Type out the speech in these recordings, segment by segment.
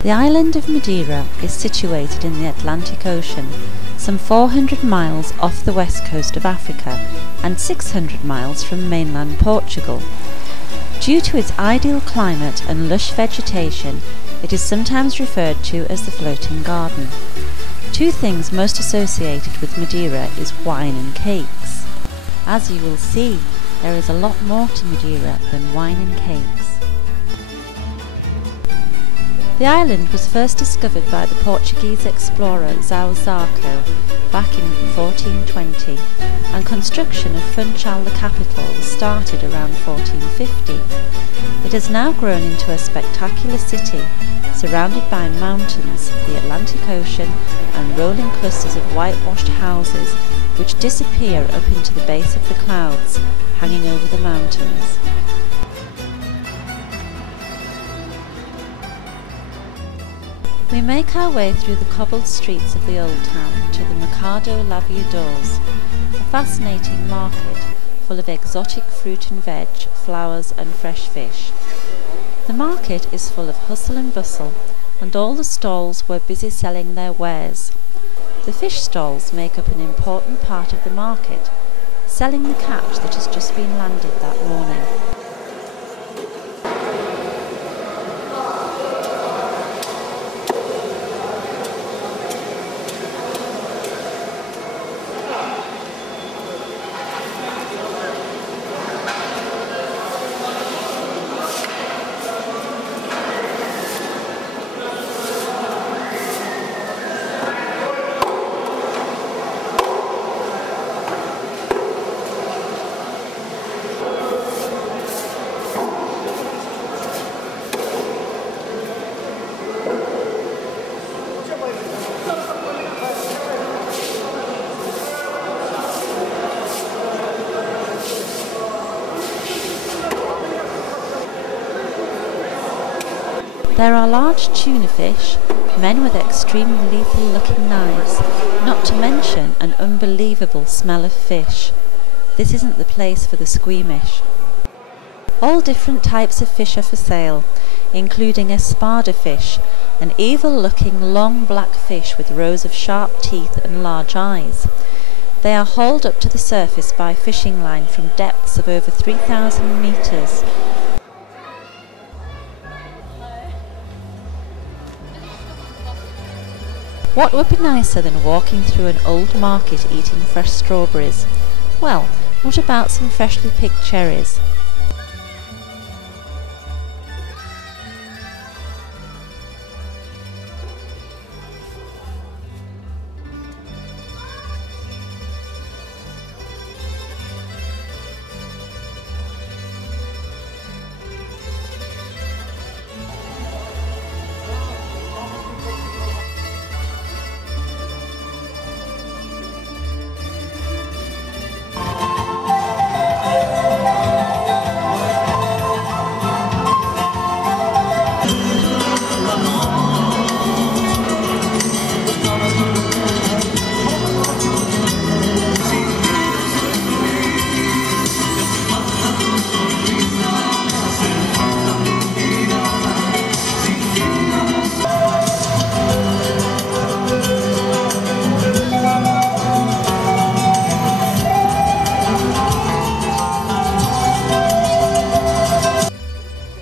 The island of Madeira is situated in the Atlantic Ocean, some 400 miles off the west coast of Africa and 600 miles from mainland Portugal. Due to its ideal climate and lush vegetation, it is sometimes referred to as the floating garden. Two things most associated with Madeira is wine and cakes. As you will see, there is a lot more to Madeira than wine and cakes. The island was first discovered by the Portuguese explorer João Zarco back in 1420, and construction of Funchal, the capital, was started around 1450. It has now grown into a spectacular city, surrounded by mountains, the Atlantic Ocean, and rolling clusters of whitewashed houses which disappear up into the base of the clouds, hanging over the mountains. We make our way through the cobbled streets of the old town to the Mercado Laviadores, a fascinating market full of exotic fruit and veg, flowers and fresh fish. The market is full of hustle and bustle, and all the stalls were busy selling their wares. The fish stalls make up an important part of the market, selling the catch that has just been landed that morning. There are large tuna fish, men with extremely lethal looking knives, not to mention an unbelievable smell of fish. This isn't the place for the squeamish. All different types of fish are for sale, including espada fish, an evil looking long black fish with rows of sharp teeth and large eyes. They are hauled up to the surface by fishing line from depths of over 3,000 metres. What would be nicer than walking through an old market eating fresh strawberries? Well, what about some freshly picked cherries?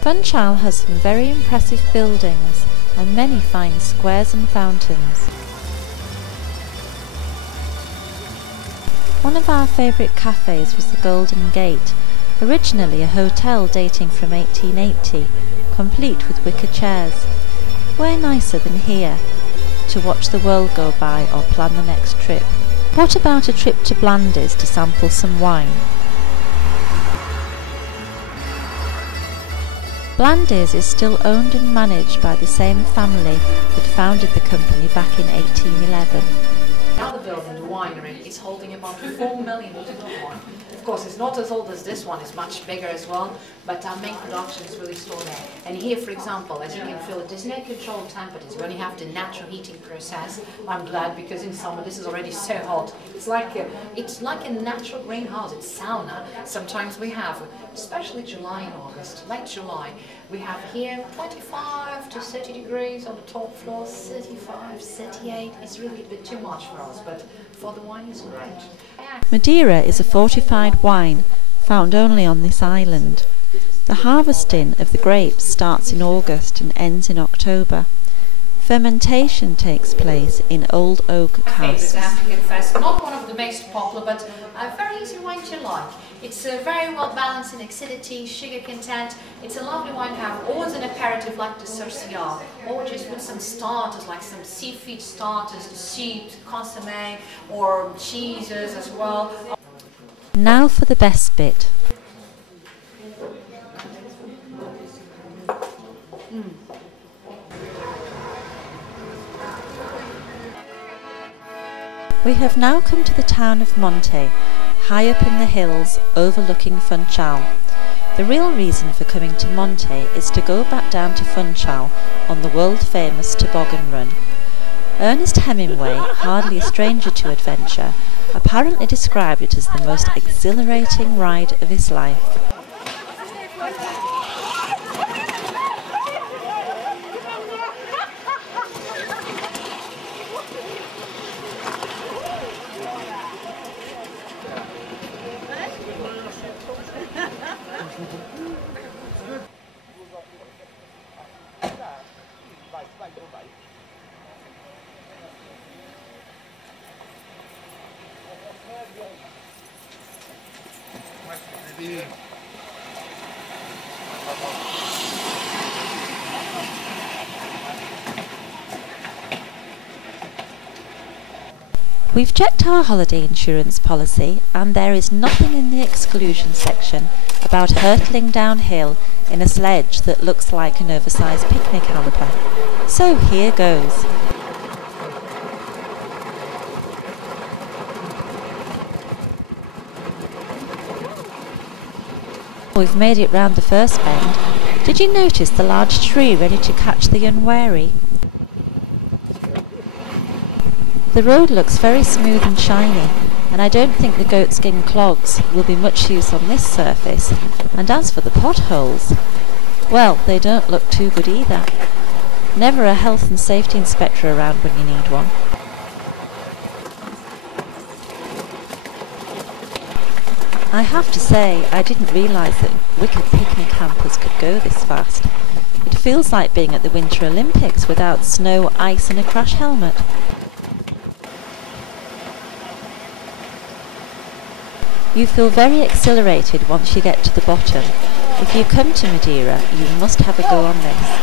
Funchal has some very impressive buildings and many fine squares and fountains. One of our favourite cafes was the Golden Gate, originally a hotel dating from 1880, complete with wicker chairs. Where nicer than here to watch the world go by or plan the next trip? What about a trip to Blandis to sample some wine? Blandis is still owned and managed by the same family that founded the company back in 1811. Now the building, the winery, is holding about 4 million litres of wine. Of course, it's not as old as this one, it's much bigger as well, but our main production is really stored there. And here, for example, as you can feel, there's no controlled temperatures. We only have the natural heating process. I'm glad, because in summer this is already so hot. It's like a natural greenhouse. It's sauna. Sometimes we have, especially July and August, late July, we have here 25 to 30 degrees on the top floor, 35, 38. It's really a bit too much for us, but for the wine it's great. Madeira is a fortified wine found only on this island. The harvesting of the grapes starts in August and ends in October. Fermentation takes place in old oak casks. Not one of the most popular, but a very easy wine to like. It's very well balanced in acidity, sugar content. It's a lovely wine to have, or as an aperitif like the Cercial, or just with some starters like some seafood starters, the soup, consommé, or cheeses as well. Now for the best bit. We have now come to the town of Monte, high up in the hills overlooking Funchal. The real reason for coming to Monte is to go back down to Funchal on the world-famous toboggan run. Ernest Hemingway, hardly a stranger to adventure, apparently described it as the most exhilarating ride of his life. We've checked our holiday insurance policy, and there is nothing in the exclusion section about hurtling downhill in a sledge that looks like an oversized picnic hamper. So here goes. We've made it round the first bend. Did you notice the large tree ready to catch the unwary? The road looks very smooth and shiny, and I don't think the goatskin clogs will be much use on this surface. And as for the potholes, well, they don't look too good either. Never a health and safety inspector around when you need one. I have to say, I didn't realise that wicked picnic hampers could go this fast. It feels like being at the Winter Olympics without snow, ice and a crash helmet. You feel very exhilarated once you get to the bottom. If you come to Madeira, you must have a go on this.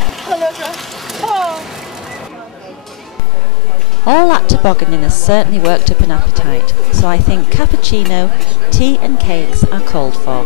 All that tobogganing has certainly worked up an appetite, so I think cappuccino, tea and cakes are called for.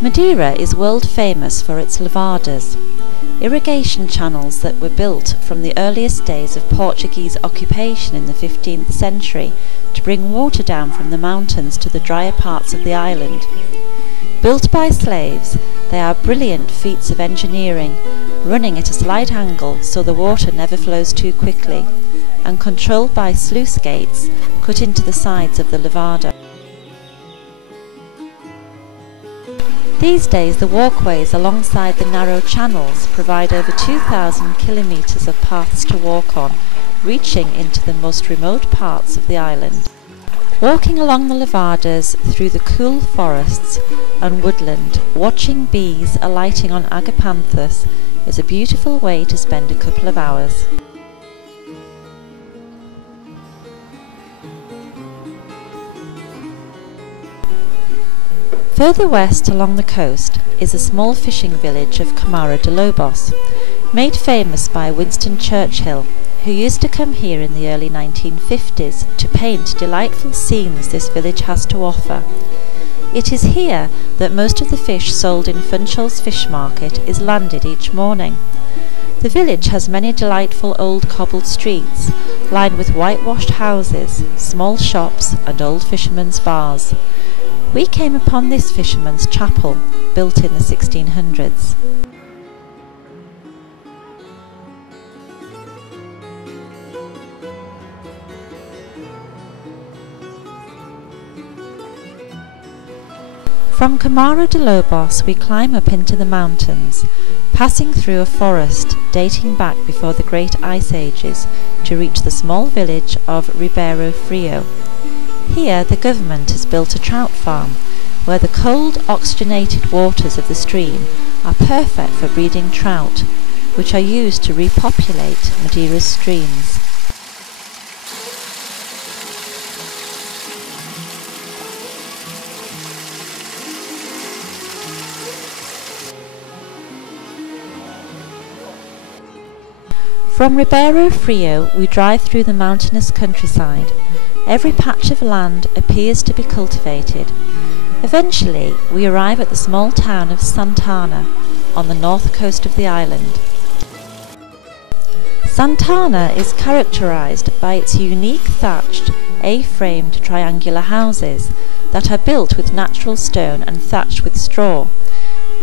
Madeira is world famous for its lavadas, irrigation channels that were built from the earliest days of Portuguese occupation in the 15th century to bring water down from the mountains to the drier parts of the island. Built by slaves, they are brilliant feats of engineering, running at a slight angle so the water never flows too quickly, and controlled by sluice gates cut into the sides of the lavada. These days the walkways alongside the narrow channels provide over 2,000 kilometres of paths to walk on, reaching into the most remote parts of the island. Walking along the lavadas through the cool forests and woodland, watching bees alighting on agapanthus is a beautiful way to spend a couple of hours. Further west along the coast is a small fishing village of Camara de Lobos, made famous by Winston Churchill, who used to come here in the early 1950s to paint delightful scenes this village has to offer. It is here that most of the fish sold in Funchal's fish market is landed each morning. The village has many delightful old cobbled streets, lined with whitewashed houses, small shops and old fishermen's bars. We came upon this fisherman's chapel, built in the 1600s. From Camara de Lobos we climb up into the mountains, passing through a forest dating back before the great ice ages to reach the small village of Ribeiro Frio. Here the government has built a trout farm, where the cold oxygenated waters of the stream are perfect for breeding trout, which are used to repopulate Madeira's streams. From Ribeiro Frio we drive through the mountainous countryside. Every patch of land appears to be cultivated. Eventually we arrive at the small town of Santana, on the north coast of the island. Santana is characterized by its unique thatched, A-framed triangular houses that are built with natural stone and thatched with straw.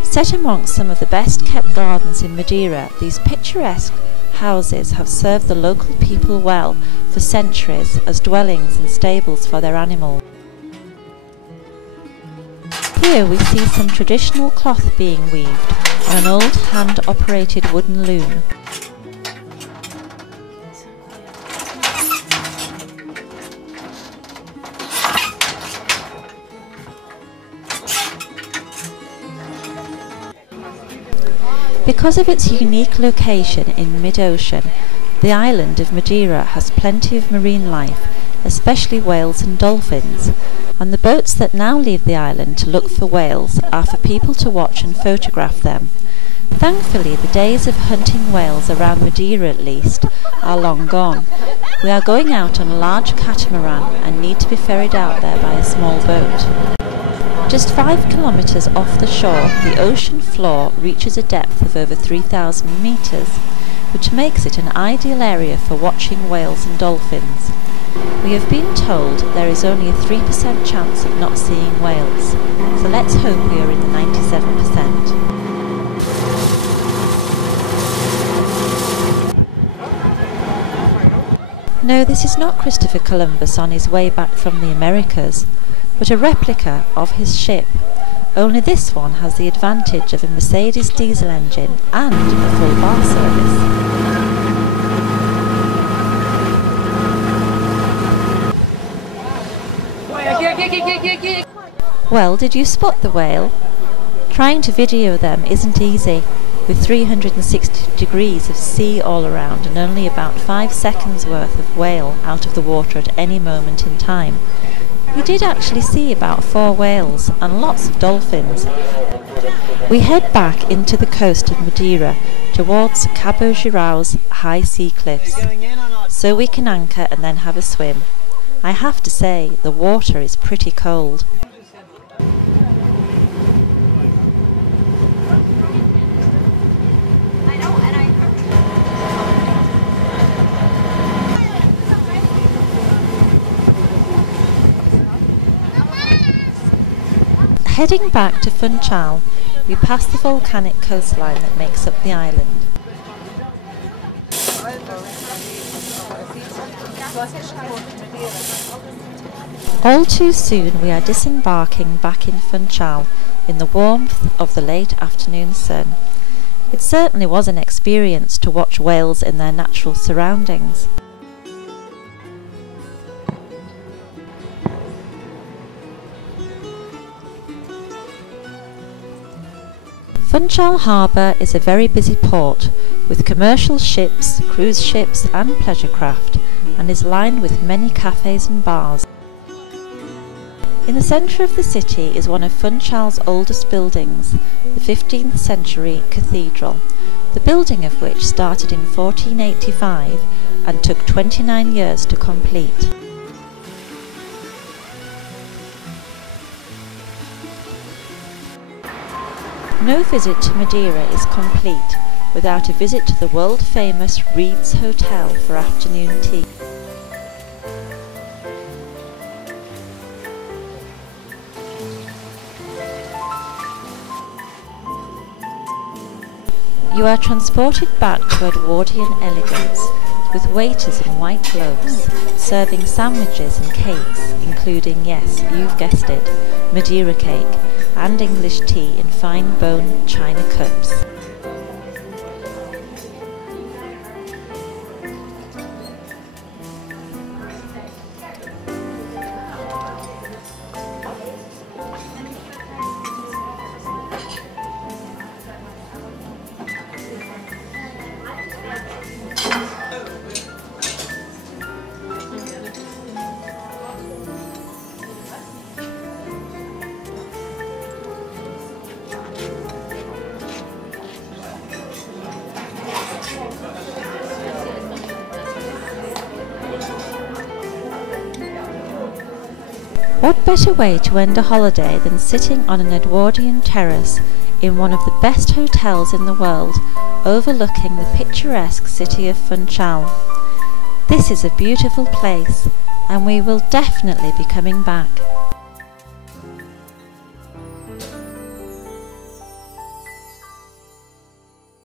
Set amongst some of the best kept gardens in Madeira, these picturesque houses have served the local people well for centuries as dwellings and stables for their animals. Here we see some traditional cloth being weaved on an old hand-operated wooden loom. Because of its unique location in mid-ocean, the island of Madeira has plenty of marine life, especially whales and dolphins, and the boats that now leave the island to look for whales are for people to watch and photograph them. Thankfully, the days of hunting whales around Madeira at least are long gone. We are going out on a large catamaran and need to be ferried out there by a small boat. Just 5 kilometres off the shore, the ocean floor reaches a depth of over 3,000 metres, which makes it an ideal area for watching whales and dolphins. We have been told there is only a 3% chance of not seeing whales, so let's hope we are in the 97%. No, this is not Christopher Columbus on his way back from the Americas, but a replica of his ship, only this one has the advantage of a Mercedes diesel engine and a full bar service. Well, did you spot the whale? Trying to video them isn't easy, with 360 degrees of sea all around and only about 5 seconds worth of whale out of the water at any moment in time. We did actually see about 4 whales and lots of dolphins. We head back into the coast of Madeira towards Cabo Girao's high sea cliffs, so we can anchor and then have a swim. I have to say, the water is pretty cold. Heading back to Funchal, we pass the volcanic coastline that makes up the island. All too soon we are disembarking back in Funchal in the warmth of the late afternoon sun. It certainly was an experience to watch whales in their natural surroundings. Funchal Harbour is a very busy port, with commercial ships, cruise ships and pleasure craft, and is lined with many cafes and bars. In the centre of the city is one of Funchal's oldest buildings, the 15th century cathedral, the building of which started in 1485 and took 29 years to complete. No visit to Madeira is complete without a visit to the world-famous Reed's Hotel for afternoon tea. You are transported back to Edwardian elegance, with waiters in white gloves, serving sandwiches and cakes, including, yes, you've guessed it, Madeira cake, and English tea in fine bone china cups. What better way to end a holiday than sitting on an Edwardian terrace in one of the best hotels in the world, overlooking the picturesque city of Funchal. This is a beautiful place, and we will definitely be coming back.